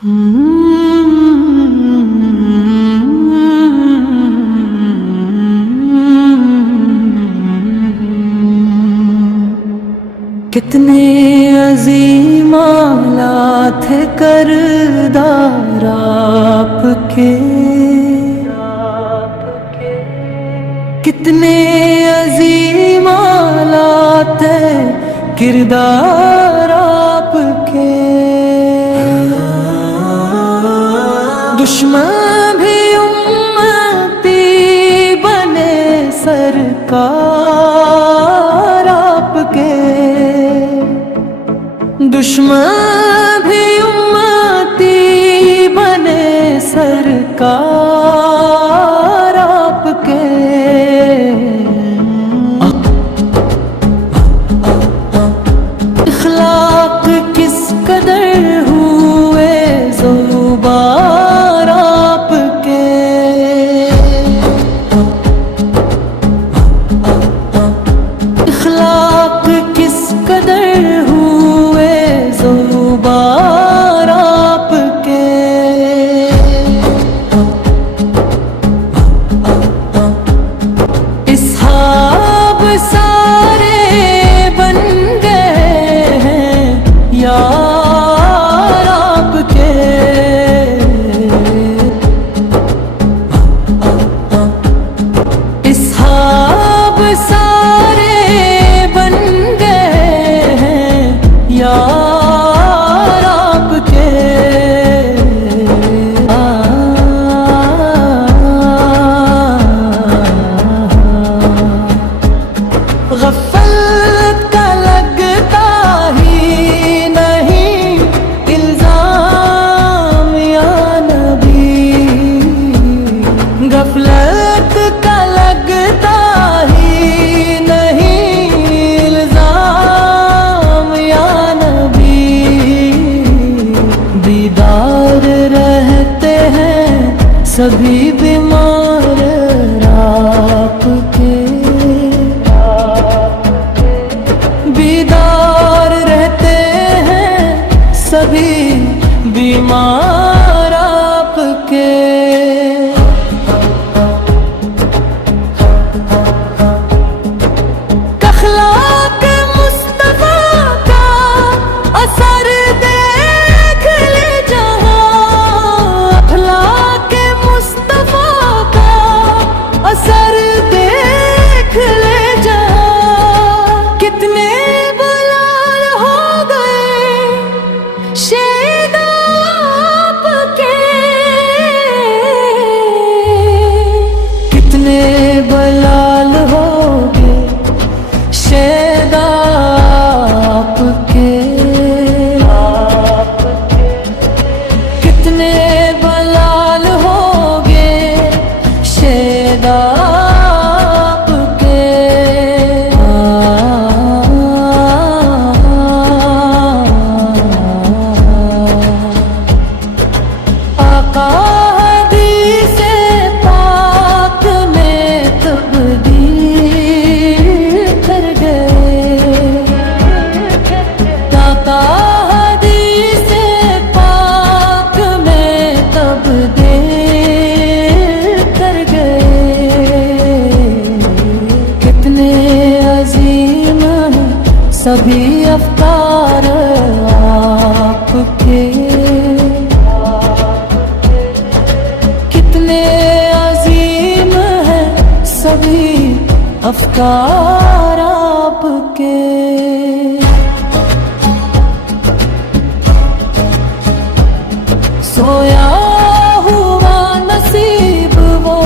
कितने अजीम आला थे करदार आपके, कितने अजीम आला थे किरदार आपके। दुश्मन भी उम्मती बने सरकार आपके, दुश्मन भी उम्मती बने सरकार आपके। इखलाक किस कदर हुए ज़ुबार आपके, इखलाक किस कदर हुए ज़ुबार आपके। इसहाब सारे बन गए हैं यार आपके, इसहाब सारे बन गए हैं यार आपके। गफलत का लगता ही नहीं इल्जाम या नबी, गफलत का लगता ही नहीं इल्जाम या नबी। दीदार रहते हैं सभी बीमार आपके, बीदार रहते हैं सभी बीमार आपके। अखलाक मुस्तफा का असर देख ले जहां, अखलाक मुस्तफा का असर देख ले जहां। कितने बलाल हो गए शेद आपके, कितने बलाल हो गए शेद आपके, कितने बलाल हो गए शेद आपके। आका हदीसे पाक में तब्दील कर गए, दाता हदीसे पाक में तब्दील कर गए। कितने अजीम सभी अफ्कार आपके, कितने अजीम हैं सभी अफ्कार आपके। सोया हुआ नसीब वो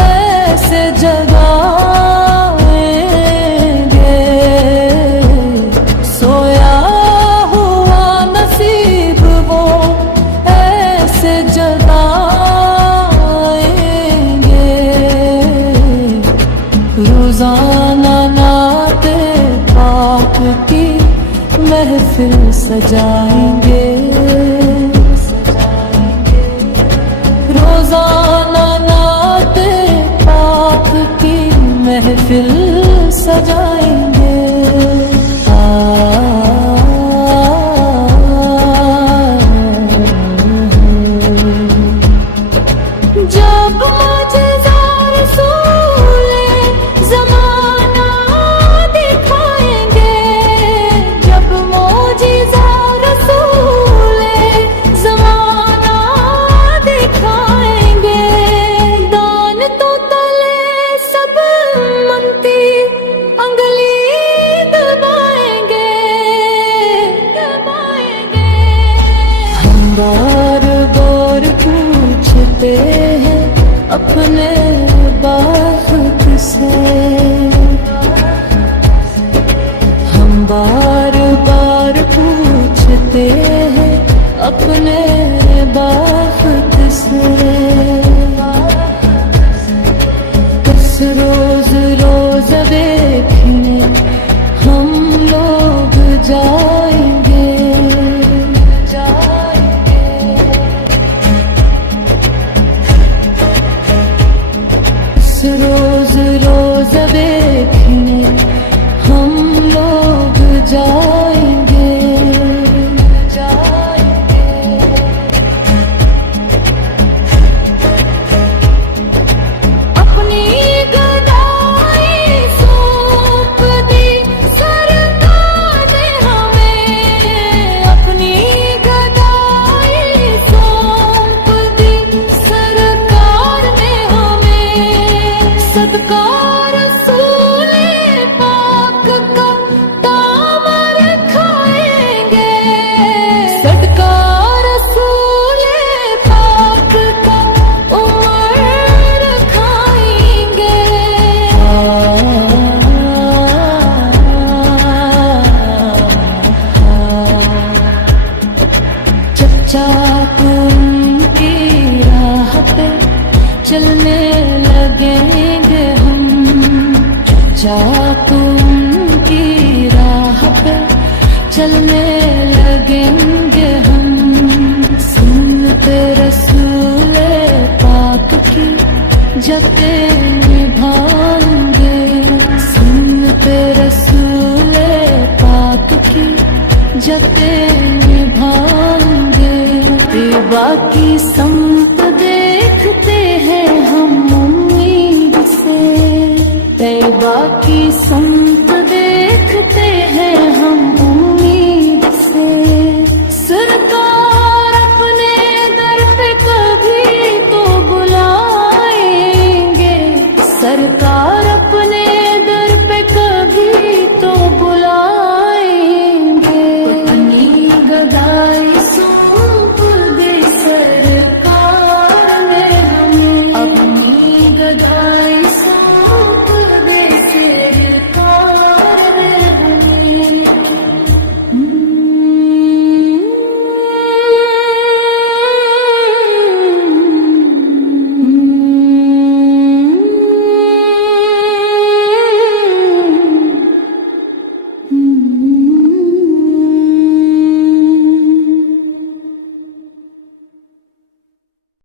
ऐसे जगाएंगे, सोया हुआ नसीब वो ऐसे जगाएंगे। रोजाना नाते पाक की महफिल सजाएंगे, रोजाना नाते पाक की महफिल सजाएंगे। सुनते हैं अपने बात से। हम बार बार पूछते हैं अपने बात से। किस रोज रोज देखने हम लोग जाएंगे, रोज रोज देखने हम लोग जाएंगे, अपनी गदाई सौंप दी सरकार ने हमें, अपनी गदाई सौंप दी सरकार ने हमें। सदका रसूले पाक का दामन खाएंगे, सदका रसूले पाक का उमर खाएंगे। चचा उनकी राह पे चलने लगेंगे हम, चचा उनकी राह पे चलने लगेंगे हम। सुन्नते रसूले पाक की जबे निभाएंगे, सुन्नते रसूले पाक की जबे निभाएंगे। बाकी संत देखते हैं हम उम्मीद से, तैबा की संत